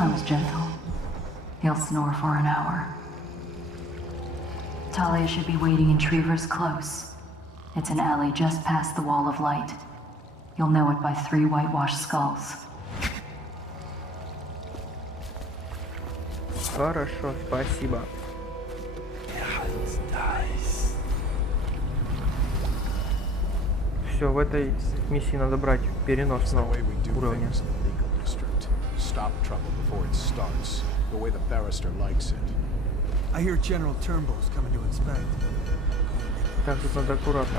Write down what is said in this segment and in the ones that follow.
Sometimes gentle. He'll snore for an hour. Talia should be waiting in Trevor's Close. It's an alley just past the Wall of Light. You'll know it by 3 whitewashed skulls. Хорошо, спасибо. Все, в этой миссии надо брать перенос нового уровня. Stop trouble before it starts, the way the barrister likes it. I hear General Turnbull's coming to inspect. Так, тут надо аккуратно.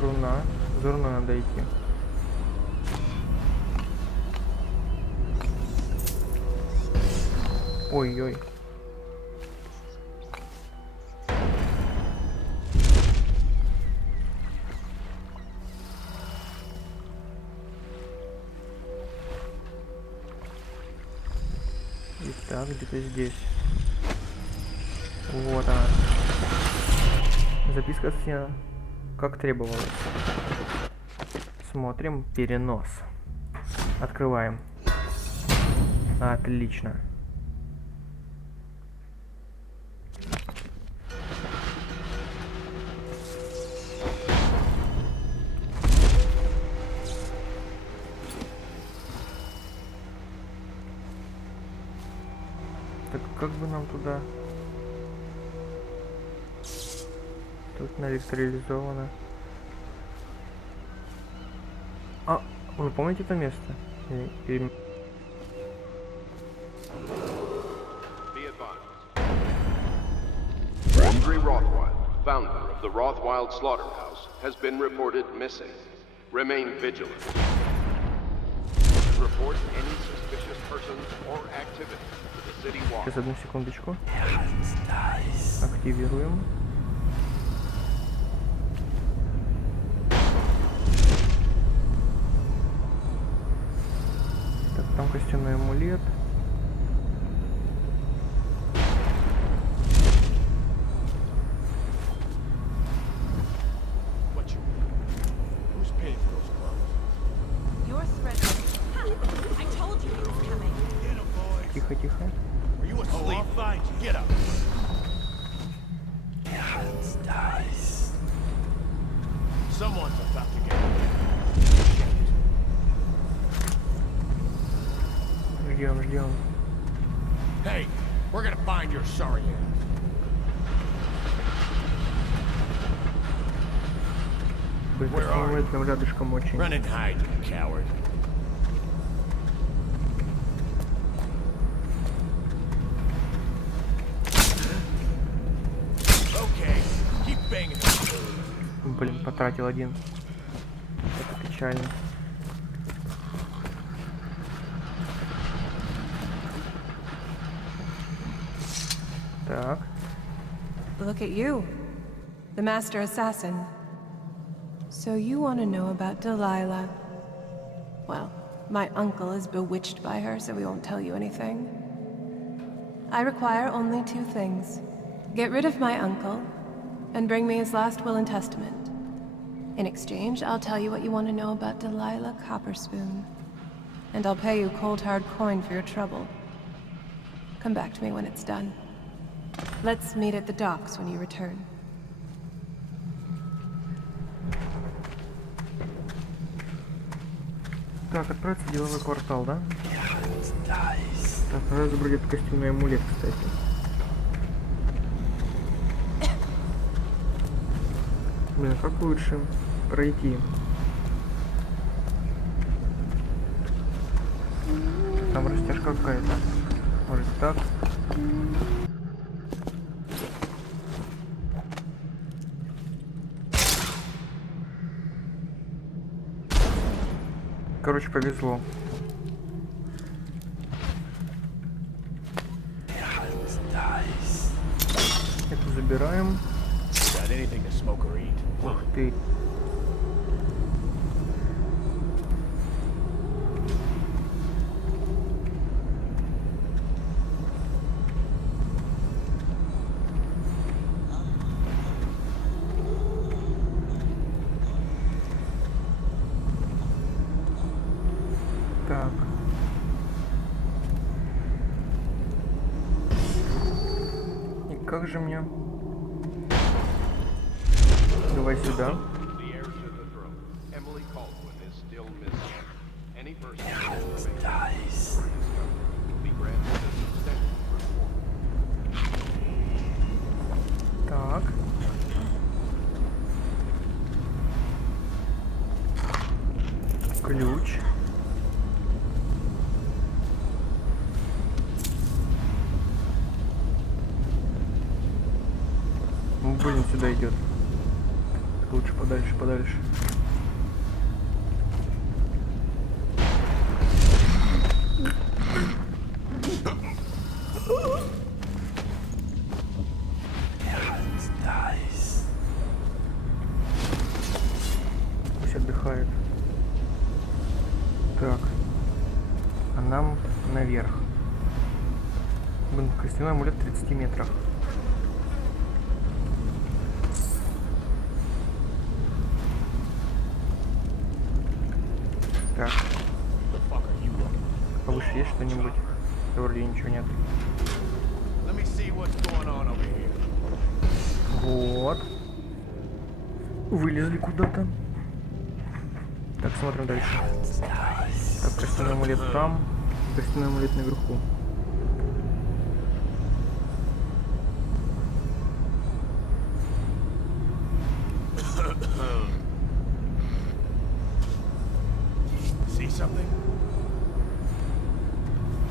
Руна. За руной надо идти. Ой-ой. Итак, где-то здесь. Вот она. Записка ассасина, как требовалось. Смотрим перенос. Открываем. Отлично. Так как бы нам туда? Тут наэлектролизовано. А, вы помните это место? Или... Andrew Rothwild, founder of the Rothwild Slaughterhouse, has been reported missing. Remain vigilant. Report any suspicious persons or activity to the city wall. Сейчас, одну секундочку. Активируем. Так, там костяной амулет. Тихо, тихо. Ждем, ждем. Hey, we're gonna find your sorry ass. Where там рядышком очень. Run and hide, you coward. Okay, keep banging. Блин, потратил один. Это печально. Так. Look at you, the master assassin. So you want to know about Delilah? Well, my uncle is bewitched by her, so we won't tell you anything. I require only 2 things. Get rid of my uncle, and bring me his last will and testament. In exchange, I'll tell you what you want to know about Delilah Copperspoon. And I'll pay you cold hard coin for your trouble. Come back to me when it's done. Let's meet at the docks when you return. Так, отправиться в деловой квартал, да? Так, надо забрать этот костюмный амулет, кстати. Блин, как лучше пройти? Там растяжка какая-то. Может так? Короче, повезло. Это забираем. Ух ты. Как же мне? Давай сюда. The heir to the throne, Emily Caldwin, is still missing. Any person who remains nice. Will be granted a substantial reward. Так. Ключ. Ну, блин, сюда идет. Лучше подальше, подальше. Пусть отдыхает. Так. А нам наверх. Блин, костяной амулет в 30 метрах. Так. А выше есть что-нибудь? Да вроде ничего нет. Вот. Вылезли куда-то. Так, смотрим дальше. Так, костяной амулет там. Костяной амулет наверху.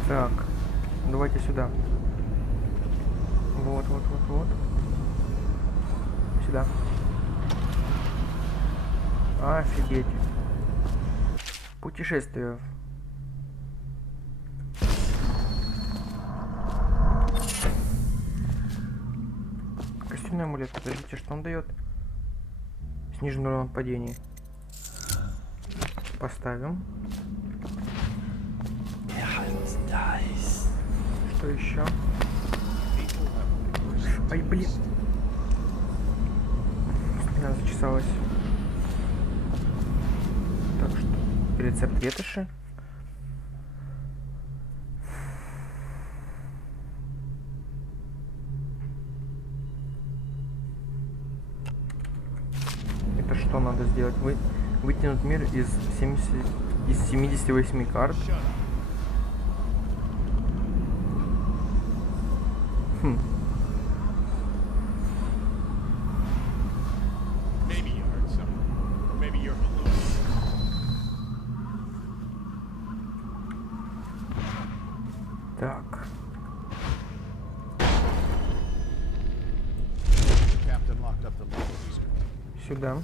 Так, давайте сюда. Вот, вот, вот, вот. Сюда. Офигеть. Путешествие. Костяной амулет. Подождите, что он дает? Сниженный урон падений. Поставим. Что еще? Ай, блин. Спина зачесалась. Так что, рецепт ветоши. Это что надо сделать? Вытянуть мир из 78 карт. Так. Сюда.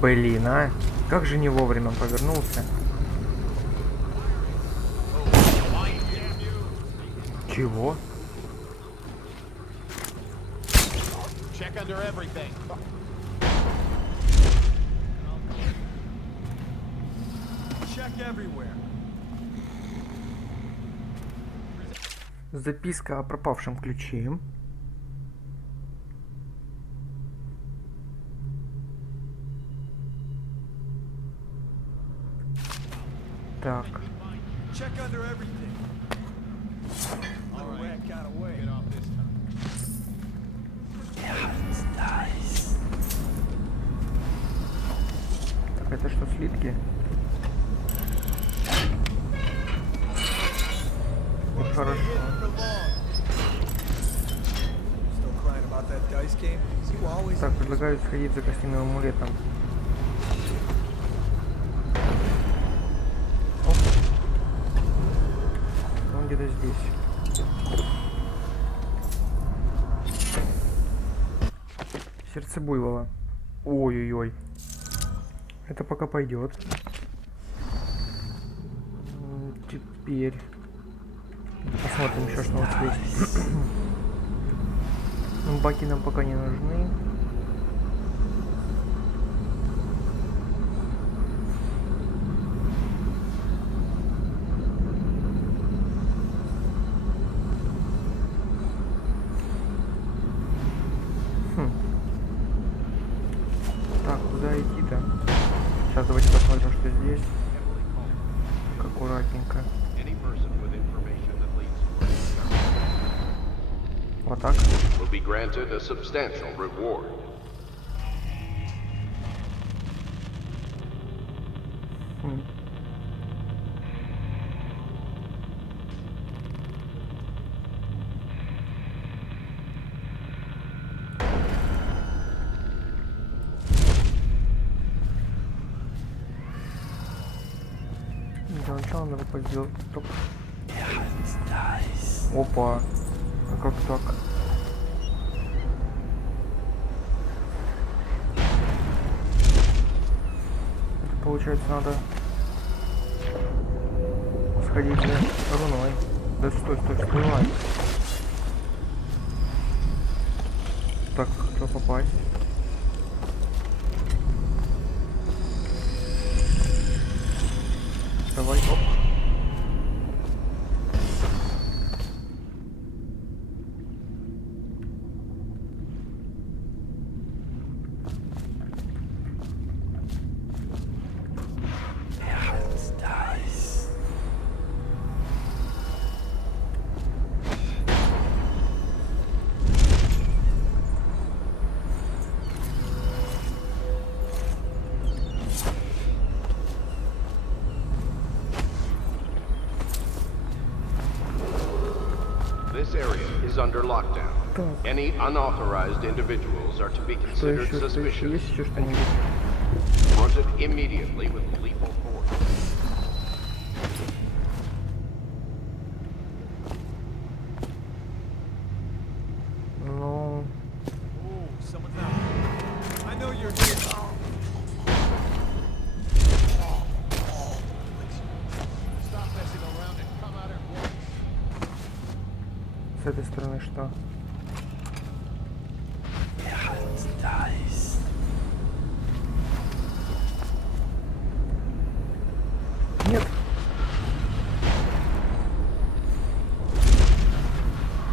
Блин, а? Как же не вовремя повернулся? Чего? Записка о пропавшем ключе. Так. Так, это что, слитки? Вот хорошо. Так, предлагаю сходить за костяным амулетом. Оп. Он где-то здесь. Сердце буйвола. Ой-ой-ой. Это пока пойдет. Теперь посмотрим еще, что у нас есть. Баки нам пока не нужны. Так, здесь. Так, аккуратненько. Any person with information that leads to a discovery Вот так. will be granted a substantial reward. Для начала надо поделать. Опа. А как так? Это получается надо сходить за руной. Да стой, всплывай. Так, хотел попасть. Давай, оп. This area is under lockdown. Any unauthorized individuals are to be Что considered еще? Что еще? suspicious Есть еще что-нибудь? fronted immediately with lethal force. Ну, Oh, someone's out. I know you're here. Stop messing around and come out at once. с этой стороны что? Нет.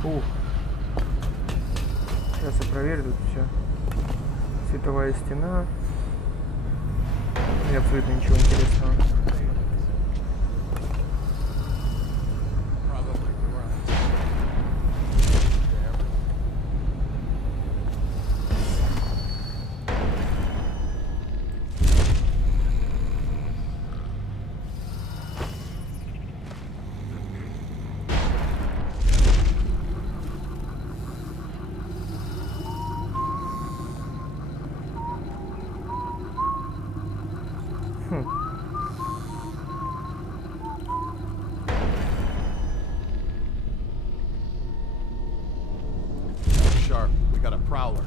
Фух. Сейчас я проверю тут все. Световая стена. И абсолютно ничего интересного. Probably right. Sharp, we got a prowler.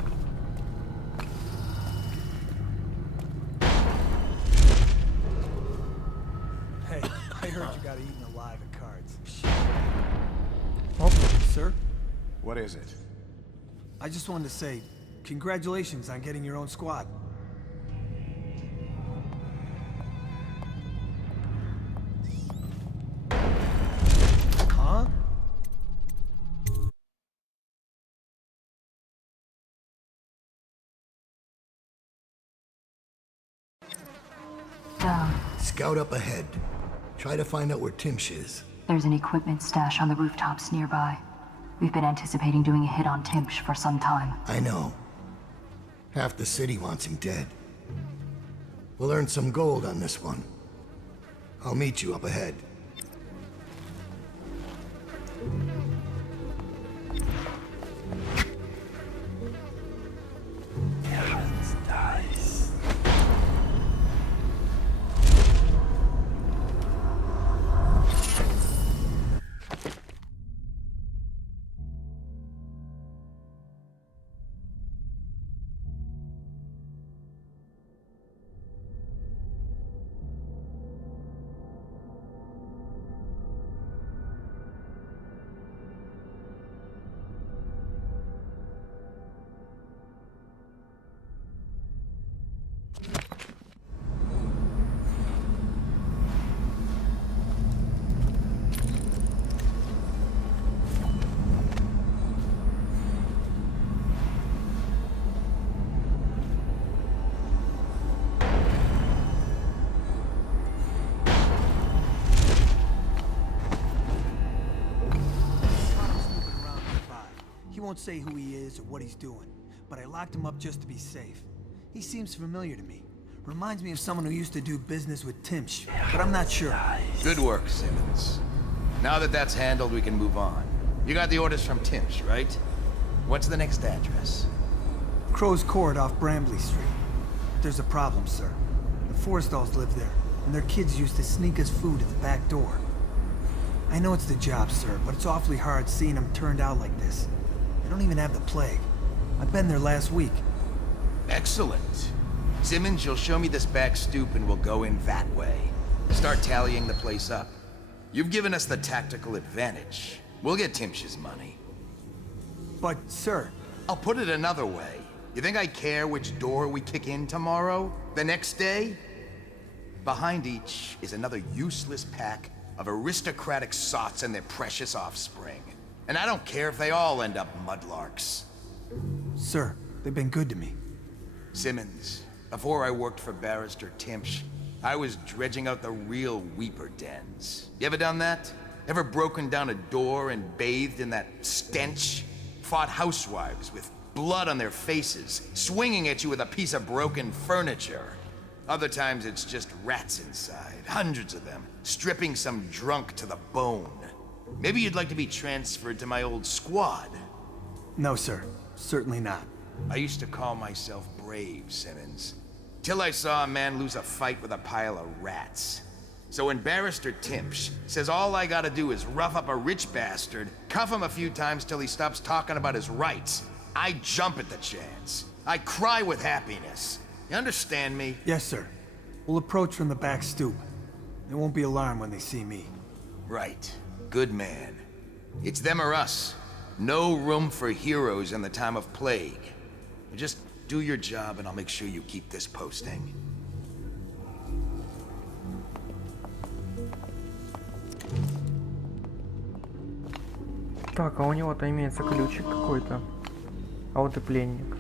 Hey, I heard you got eaten alive at cards. Оп. Sir, What is it? I just wanted to say, congratulations on getting your own squad. Huh? Scout up ahead. Try to find out where Timsh is. There's an equipment stash on the rooftops nearby. We've been anticipating doing a hit on Timsh for some time. I know. Half the city wants him dead. We'll earn some gold on this one. I'll meet you up ahead. won't say who he is or what he's doing, but I locked him up just to be safe. He seems familiar to me. Reminds me of someone who used to do business with Timsh, but I'm not sure. Good work, Simmons. Now that that's handled, we can move on. You got the orders from Timsh, right? What's the next address? Crow's Court off Brambley Street. There's a problem, sir. The Forrestalls live there, and their kids used to sneak us food at the back door. I know it's the job, sir, but it's awfully hard seeing them turned out like this. They don't even have the plague. I've been there last week. Excellent. Simmons, you'll show me this back stoop and we'll go in that way. Start tallying the place up. You've given us the tactical advantage. We'll get Timsh's money. But, sir... I'll put it another way. You think I care which door we kick in tomorrow? The next day? Behind each is another useless pack of aristocratic sots and their precious offspring. And I don't care if they all end up mudlarks. Sir, they've been good to me. Simmons, before I worked for Barrister Timsh, I was dredging out the real Weeper dens. You ever done that? Ever broken down a door and bathed in that stench? Fought housewives with blood on their faces, swinging at you with a piece of broken furniture. Other times it's just rats inside, hundreds of them, stripping some drunk to the bone. Maybe you'd like to be transferred to my old squad. No, sir. Certainly not. I used to call myself brave, Simmons. Till I saw a man lose a fight with a pile of rats. So when Barrister Timsh says all I gotta do is rough up a rich bastard, cuff him a few times till he stops talking about his rights, I jump at the chance. I cry with happiness. You understand me? Yes, sir. We'll approach from the back stoop. They won't be alarmed when they see me. Right. Good man. It's them or us. No room for heroes in the time of plague. Just do your job and I'll make sure you keep this posting. Так, а у него-то имеется ключик какой-то. А вот и пленник.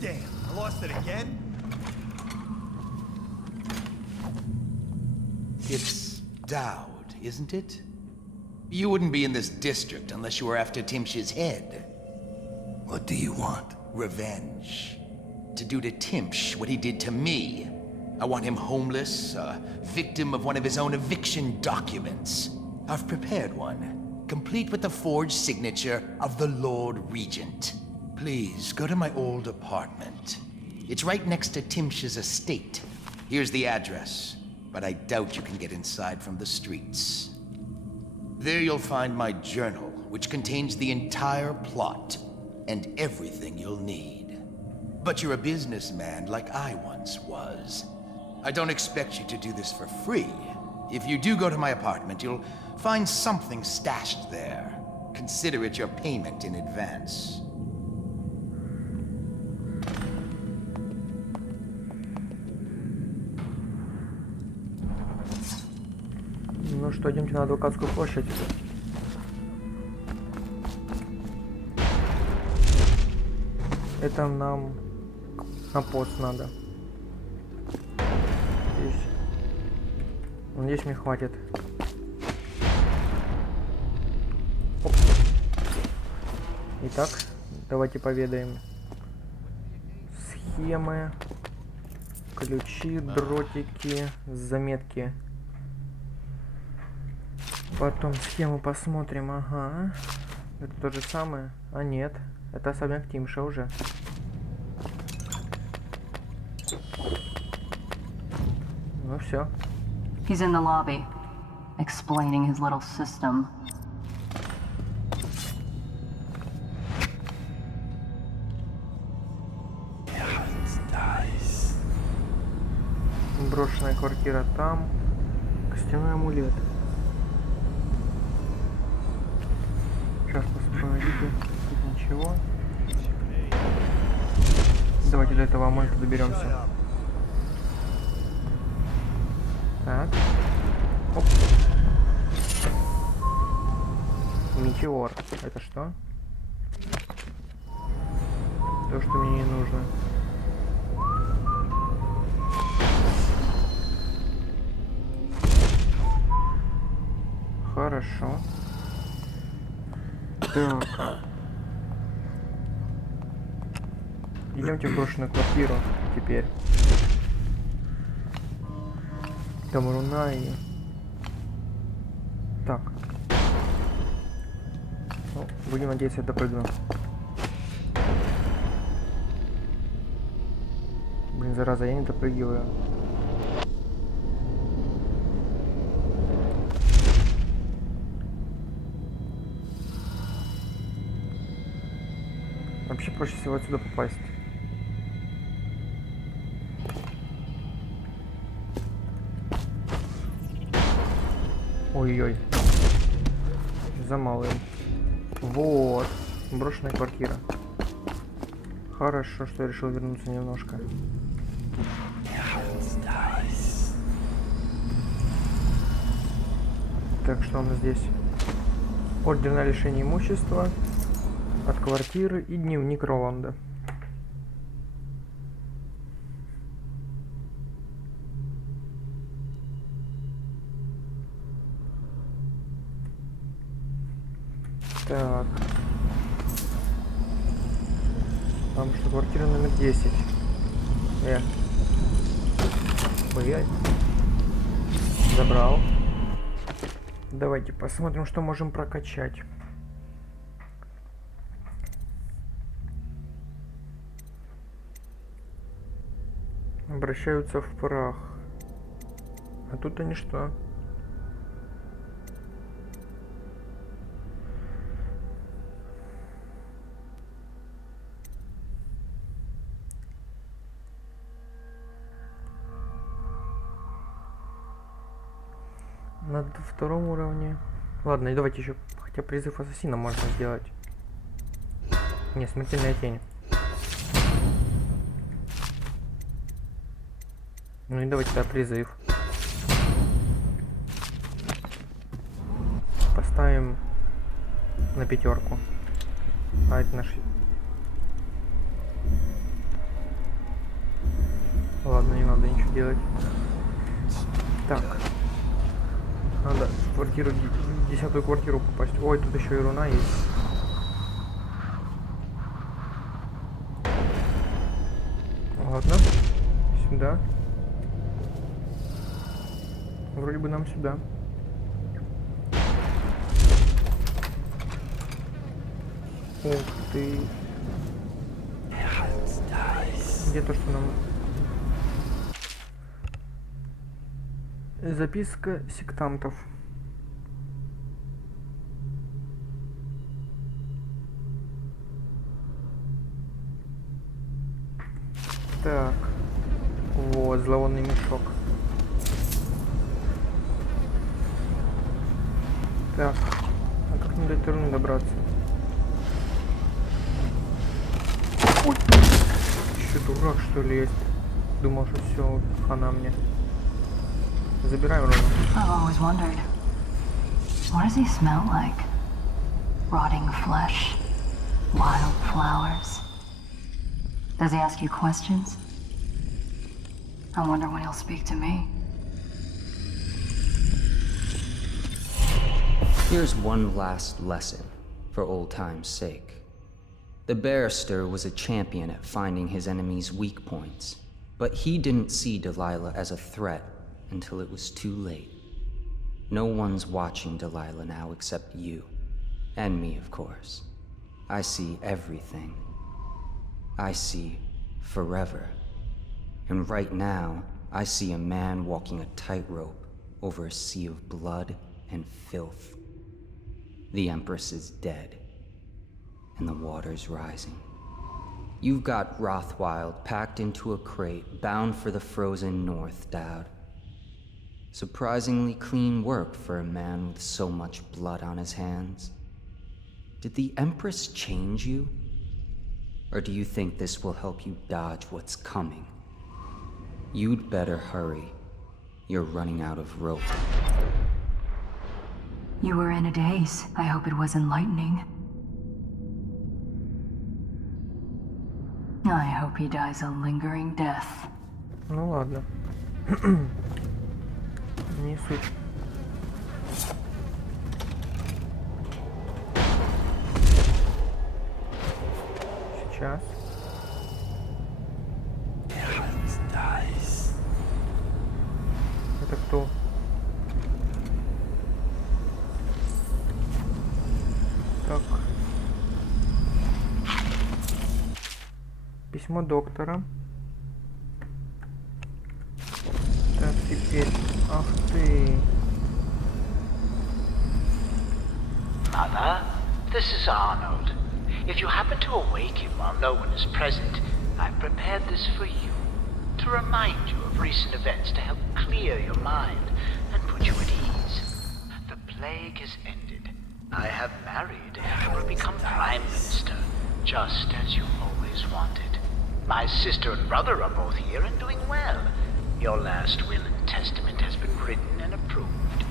Damn, I lost it again? It's Даud, isn't it? You wouldn't be in this district unless you were after Timsh's head. What do you want? Revenge. To do to Timsh what he did to me. I want him homeless, a victim of one of his own eviction documents. I've prepared one, complete with the forged signature of the Lord Regent. Please, go to my old apartment. It's right next to Timsh's estate. Here's the address, but I doubt you can get inside from the streets. There you'll find my journal, which contains the entire plot and everything you'll need. But you're a businessman like I once was. I don't expect you to do this for free. If you do go to my apartment, you'll find something stashed there. Consider it your payment in advance. Ну что, идемте на Адвокатскую площадь. Это нам на пост надо. Здесь. Надеюсь, мне хватит. Оп. Итак, давайте поведаем. Схемы, ключи, дротики, заметки. Потом схему посмотрим, ага. Это то же самое? А нет, это особняк Тимша уже. Ну все. He's in the lobby, explaining his little system. Брошенная квартира там. Костяной амулет. Сейчас посмотрите. Тут ничего. Давайте до этого амулета доберемся. Так. Оп. Метеор. Это что? То, что мне не нужно. Хорошо. Так. Идемте в брошенную квартиру теперь. Там руна и... Так. Ну, будем надеяться, я допрыгну. Блин, зараза, я не допрыгиваю. Вообще проще всего отсюда попасть. Ой-ой. За малым. Вот. Брошенная квартира. Хорошо, что я решил вернуться немножко. Так, что у нас здесь? Ордер на лишение имущества от квартиры и дневник Роланда. Так. Там что, квартира номер 10. Блять. Забрал. Давайте посмотрим, что можем прокачать. Обращаются в прах. А тут они что? На втором уровне. Ладно, и давайте еще хотя призыв ассасина можно сделать. Не, смертельная тень. Ну и давайте тогда призыв. Поставим на 5. А это наш. Ладно, не надо ничего делать. Так. Надо в квартиру, 10-ю квартиру попасть. Ой, тут еще и руна есть. Ладно. Сюда. Вроде бы нам сюда. Ух ты. Где то, что нам... Записка сектантов. Так. Вот, зловонный мешок. Так. А как мне до этой руны добраться? Ой! Еще дурак, что ли, есть? Думал, что все, хана мне. Забираем руну. I've always wondered, what does he smell like? Rotting flesh? Wild flowers? Does he ask you questions? I wonder when he'll speak to me. Here's one last lesson, for old time's sake. The barrister was a champion at finding his enemy's weak points, but he didn't see Delilah as a threat until it was too late. No one's watching Delilah now except you. And me, of course. I see everything. I see forever. And right now, I see a man walking a tightrope over a sea of blood and filth. The Empress is dead, and the water's rising. You've got Rothwild packed into a crate, bound for the frozen north, Daud. Surprisingly clean work for a man with so much blood on his hands. Did the Empress change you? Or do you think this will help you dodge what's coming? You'd better hurry. You're running out of rope. You were in a daze. I hope it was enlightening. I hope he dies a lingering death. Ну ладно. Не суть. Сейчас. Это кто? Так. Письмо доктора. Так, теперь... Ах ты... Mother, this is Arnold. If you happen to awaken while no one is present, I've prepared this for you. To remind you of recent events to help clear your mind and put you at ease. The plague has ended. I have married and will become Prime Minister, just as you always wanted. My sister and brother are both here and doing well. Your last will and testament has been written and approved.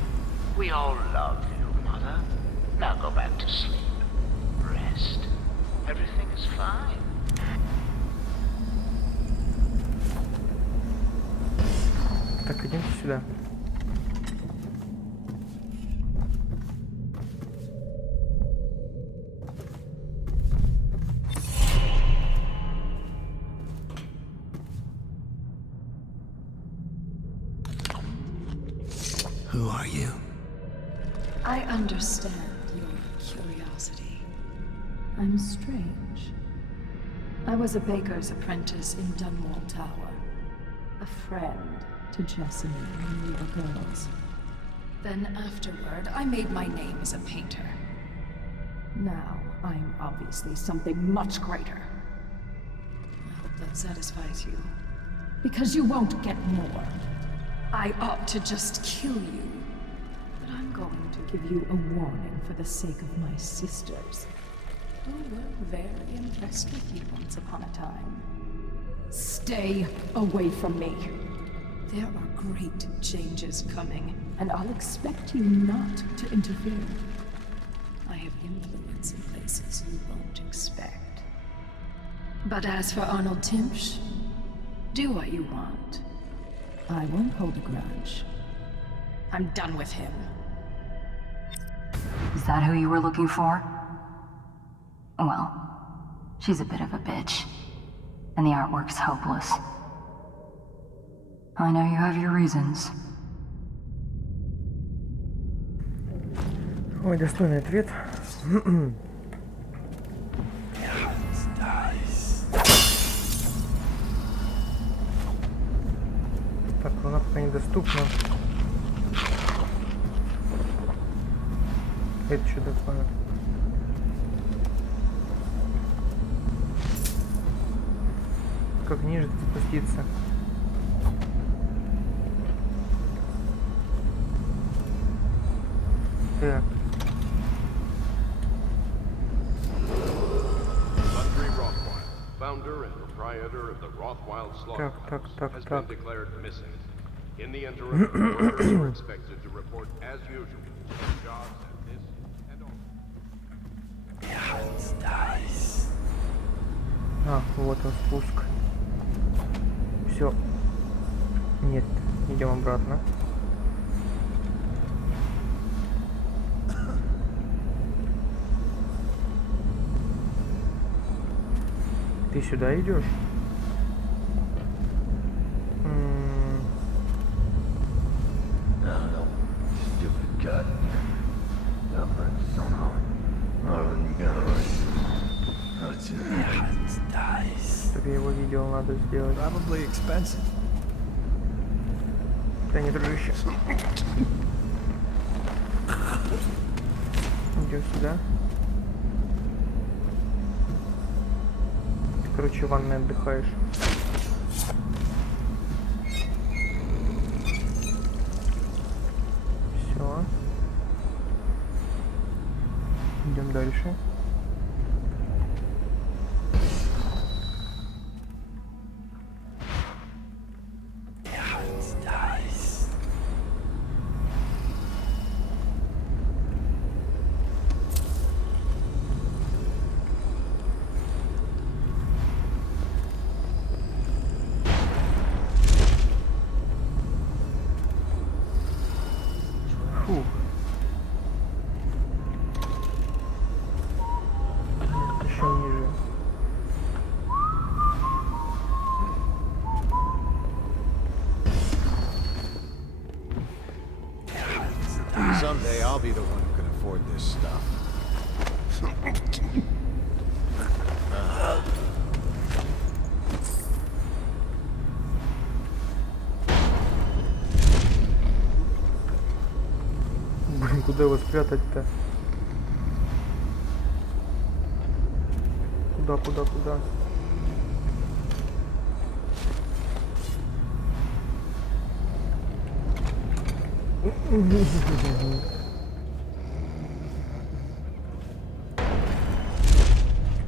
We all love you, Mother. Now go back to sleep. Rest. Everything is fine. Так, идемте сюда. Who are you? I understand your curiosity. I'm strange. I was a baker's apprentice in Dunwall Tower. A friend to Jessamine when we were girls. Then afterward, I made my name as a painter. Now, I'm obviously something much greater. I hope that satisfies you. Because you won't get more. I ought to just kill you. But I'm going to give you a warning for the sake of my sisters, who were very impressed with you once upon a time. Stay away from me. There are great changes coming, and I'll expect you not to interfere. I have influence in places you won't expect. But as for Arnold Timsh, do what you want. I won't hold a grudge. I'm done with him. Is that who you were looking for? Well, she's a bit of a bitch. And the artwork's hopeless. I know you have your reasons. Ой, достойный ответ. Так, она пока недоступна. Это что такое? Как ниже спуститься? Так. Founder and proprietor of the Rothwild slaughterhouse has been declared missing. In the interim, workers are expected to report as usual to jobs at this and all. А, вот он спуск. Все. Нет, идем обратно. Ты сюда идешь? Чтобы я его видел, надо сделать. Да не, дружище. Идем сюда. Ты, короче, в ванной отдыхаешь. Все. Идем дальше. Someday I'll be the one who can afford this stuff. Блин, куда его спрятать-то? Куда?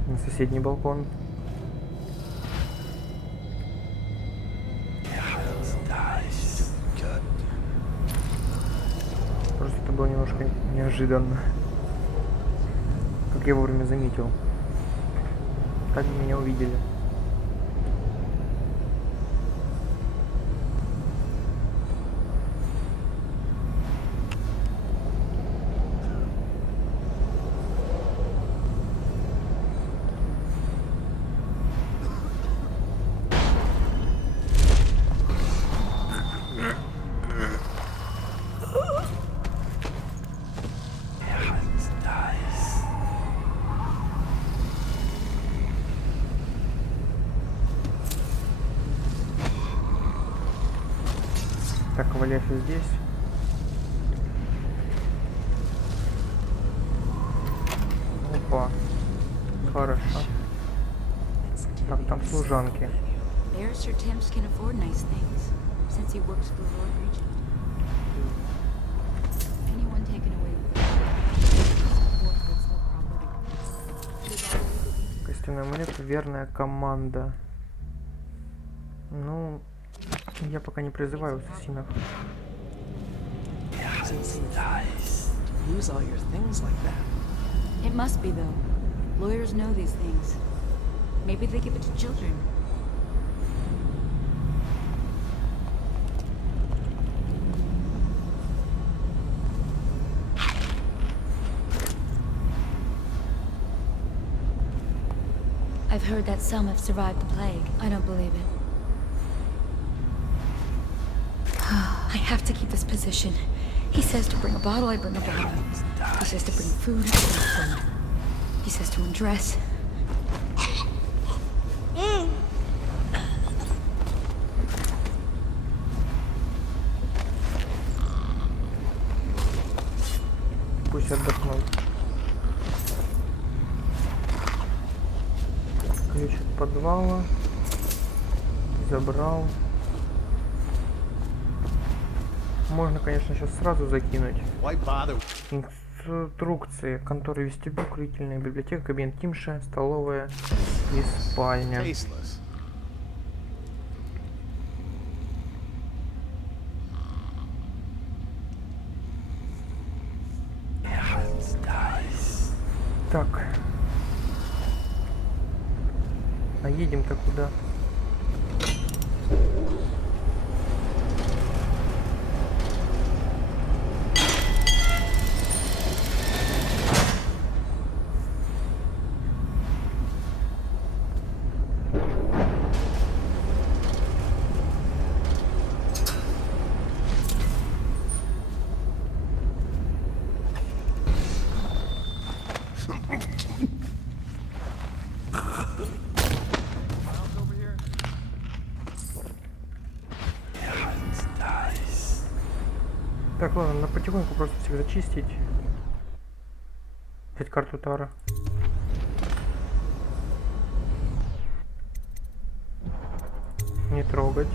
На соседний балкон. Просто это было немножко неожиданно. Как я вовремя заметил. Так меня увидели. Так, валяйся здесь. Опа. Хорошо. Так, там служанки. Barrister Timms can afford nice things, since he works for the Lord Regent. Anyone taken away with property. Костяной амулет, верная команда. Ну, я пока не призываю ассасинов. Lose all your things like that. It must be though. Lawyers know these things. Maybe they give it to children. I've heard that some have survived the plague. I don't believe it. I have to keep this position. He says to bring a bottle, I bring a bottle. He says to bring food, I bring food. He says to undress. Пусть отдохнут. Ключ от подвала. Забрал. Можно, конечно, сейчас сразу закинуть. Инструкции. Конторы, вестибюль, курительная библиотека, кабинет Тимша, столовая и спальня. Так. А едем-то куда? Так, ладно, на потихоньку просто всех зачистить. Взять карту Тара. Не трогать.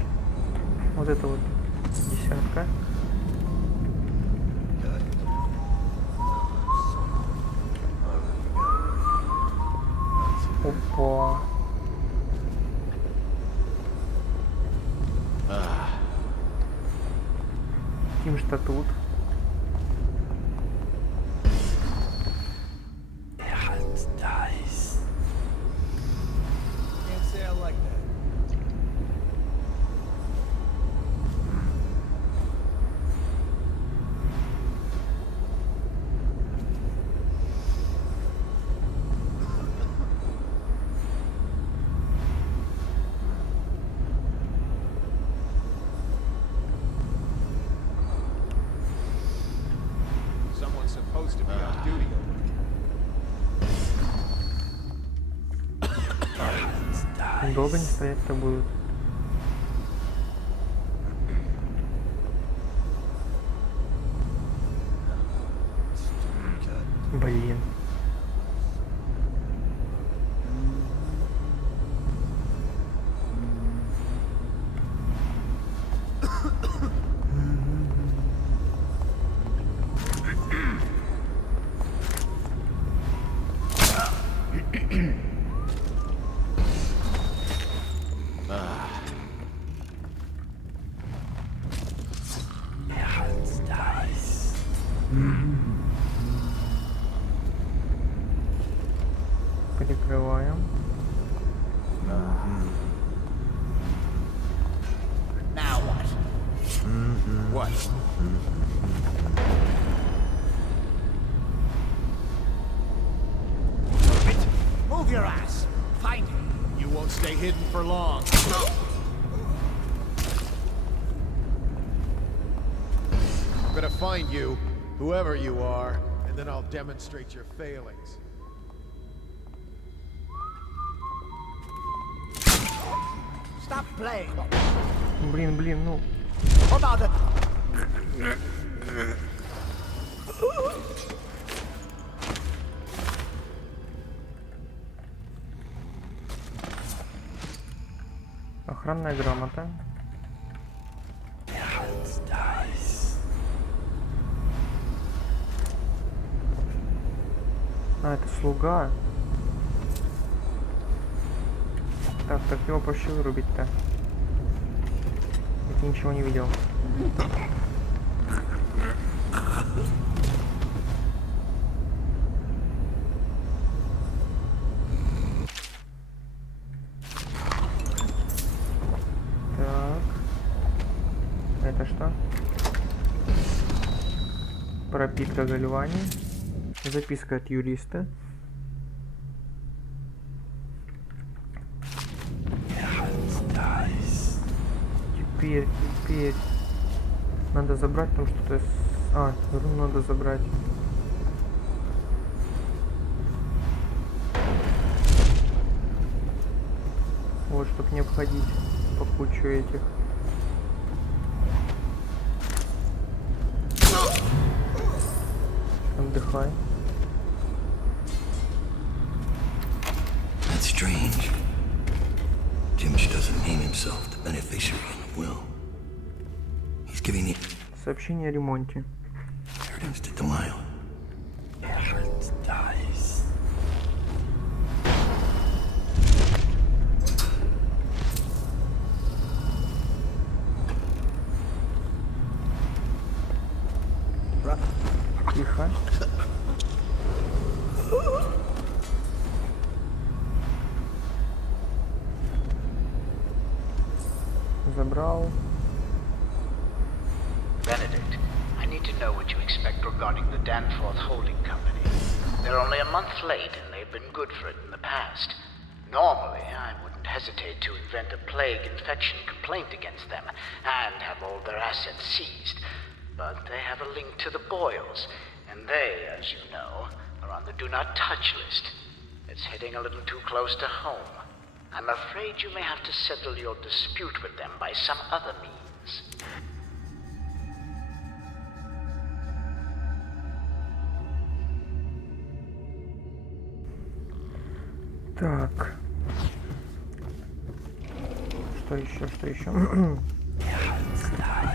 Вот это вот десятка. Опа. Тимш-то тут. Долго не стоять-то будут. Блин. Перекрываем. Now what? What? Move your ass. Find him. You won't stay hidden for long. I'm gonna find you, whoever you are, and then I'll demonstrate your failings. Stop playing. Блин, ну. What about it? Охранная грамота. А, это слуга. Так его проще вырубить-то. Я ничего не видел. Так. Это что? Пропитка гальвани. Записка от юриста. Теперь надо забрать там что-то. Рун надо забрать. Вот, чтобы не обходить по кучу этих. Отдыхай. That's strange. Jimch doesn't name himself the beneficiary in the will. He's giving the Сообщение о ремонте. inheritance to Delilah. Тихо. Забрал. Benedict, I need to know what you expect regarding the Danforth Holding Company. They're only a month late, and they've been good for it in the past. Normally, I wouldn't hesitate to invent a plague infection complaint against them and have all their assets seized. But they have a link to the Boyles, and they, as you know, are on the Do Not Touch list. It's hitting a little too close to home. I'm afraid you may have to settle your dispute with them by some other means. Так. Что еще?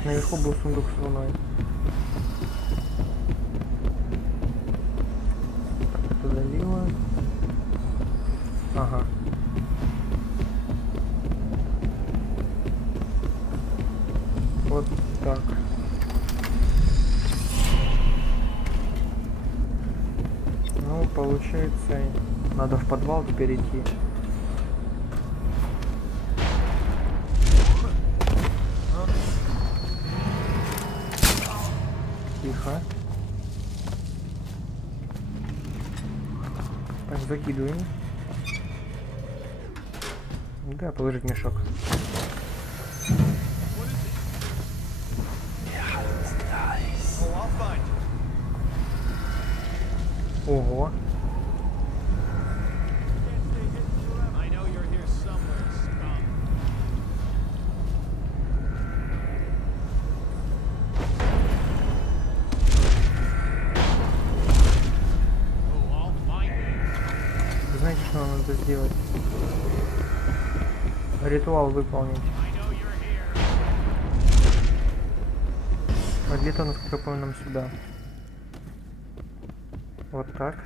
Наверху был сундук с руной. Так, это залило. Ага. Вот так. Ну, получается, надо в подвал теперь идти. Тихо. Так, закидываем. Да, положить мешок. Ого. Знаете, что нам надо сделать? Ритуал выполнить. А где-то он, насколько я помню, нам сюда. Вот так.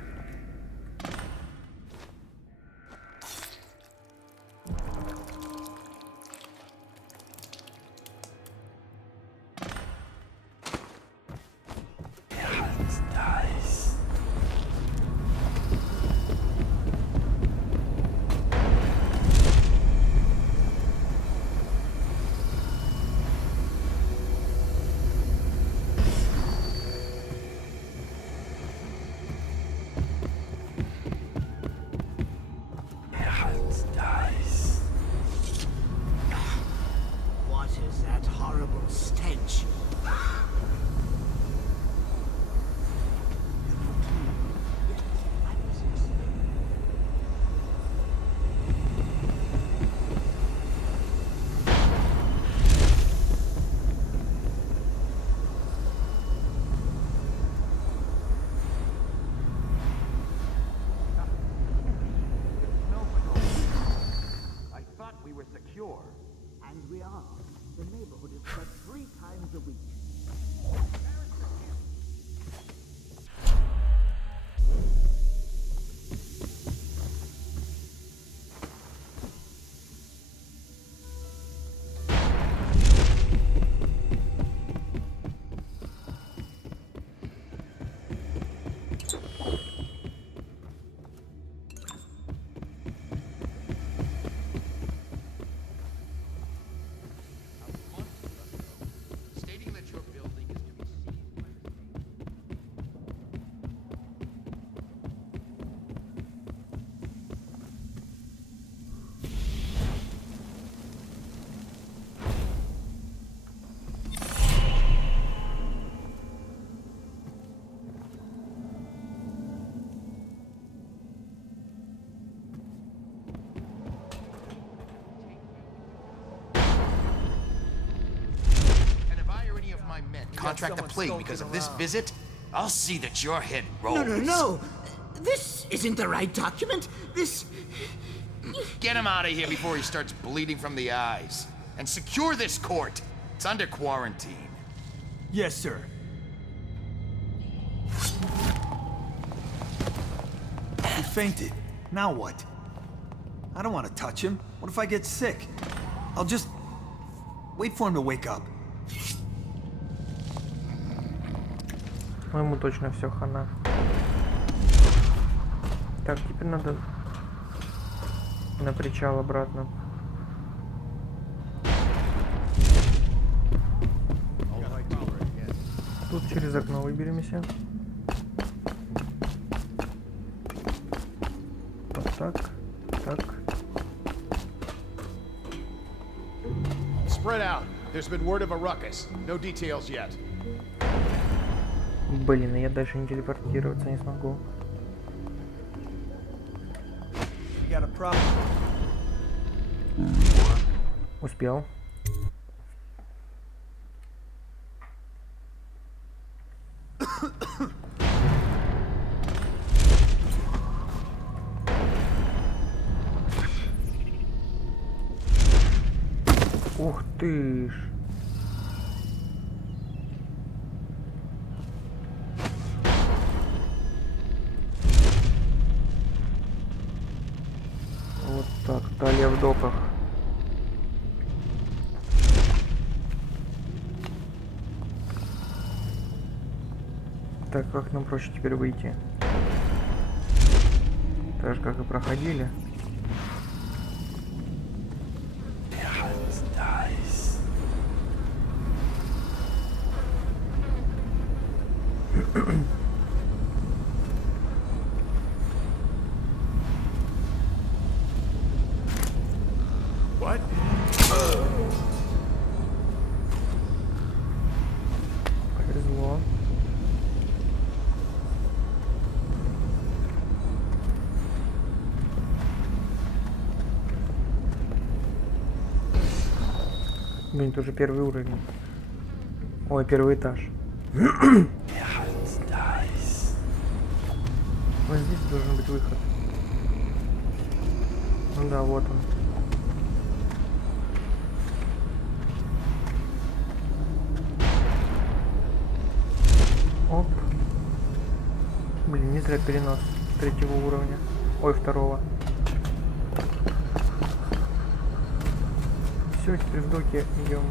Contract the plague because of this visit, I'll see that your head rolls. No. This isn't the right document. This... Get him out of here before he starts bleeding from the eyes. And secure this court. It's under quarantine. Yes, sir. He fainted. Now what? I don't want to touch him. What if I get sick? I'll just... wait for him to wake up. Ему точно все хана. Так, теперь надо на причал обратно. Тут через окно выберемся. Вот так, так. Spread out. There's been word of a ruckus. No details yet. Блин, я дальше не телепортироваться не смогу. Успел. Ух ты ж. Вот так, талия в доках. Так, как нам проще теперь выйти? Так же, как и проходили. What? Повезло. Блин, это уже первый уровень. Ой, первый этаж. Вот здесь должен быть выход. Ну да, вот он. Оп. Блин, не зря перенос третьего уровня. Ой, второго. Все, теперь в доке идем.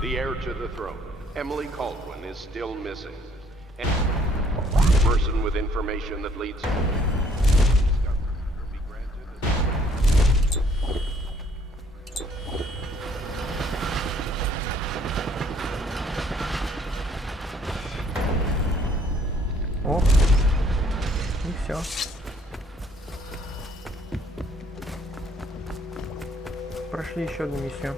The heir to the throne, Emily Caldwin, is still missing. And a person with information that leads to be granted. Оп. И все. Прошли еще одну миссию.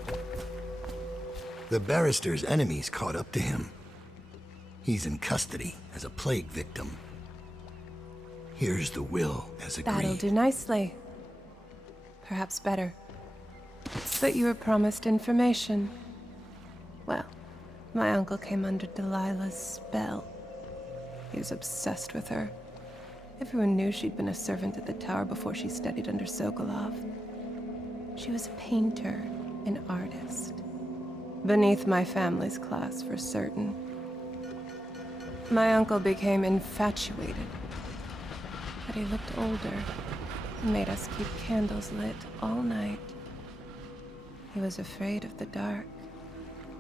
The barrister's enemies caught up to him. He's in custody as a plague victim. Here's the will as agreed. That'll do nicely. Perhaps better. But you were promised information. Well, my uncle came under Delilah's spell. He was obsessed with her. Everyone knew she'd been a servant at the tower before she studied under Sokolov. She was a painter, an artist. Beneath my family's class, for certain. My uncle became infatuated. But he looked older and made us keep candles lit all night. He was afraid of the dark.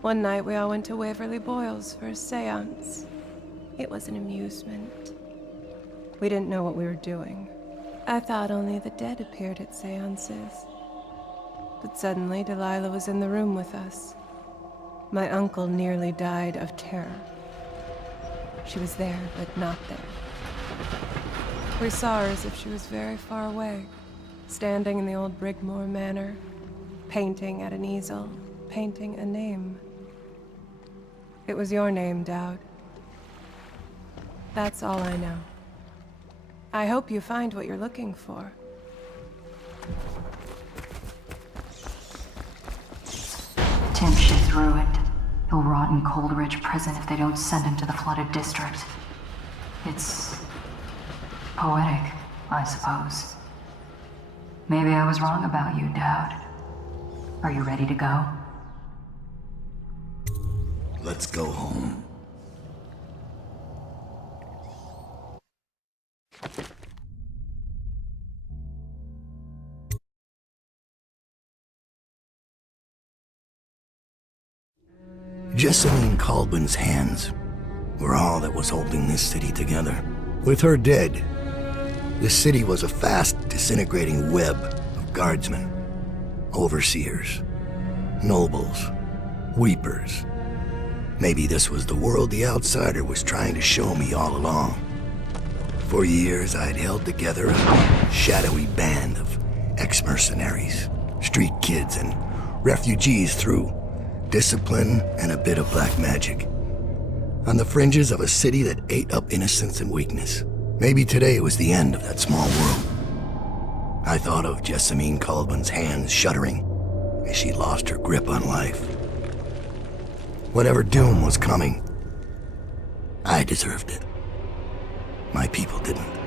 One night we all went to Waverly Boyle's for a seance. It was an amusement. We didn't know what we were doing. I thought only the dead appeared at seances. But suddenly Delilah was in the room with us. My uncle nearly died of terror. She was there, but not there. We saw her as if she was very far away, standing in the old Brigmore Manor, painting at an easel, painting a name. It was your name, Daud. That's all I know. I hope you find what you're looking for. Timsh is ruined. He'll rot in Coldridge prison if they don't send him to the flooded district. It's poetic, I suppose. Maybe I was wrong about you, Daud. Are you ready to go? Let's go home. Jessamine Caldwin's hands were all that was holding this city together. With her dead, the city was a fast disintegrating web of guardsmen, overseers, nobles, weepers. Maybe this was the world the outsider was trying to show me all along. For years, I'd held together a shadowy band of ex-mercenaries, street kids, and refugees through discipline and a bit of black magic. On the fringes of a city that ate up innocence and weakness. Maybe today was the end of that small world. I thought of Jessamine Caldwin's hands shuddering as she lost her grip on life. Whatever doom was coming, I deserved it. My people didn't.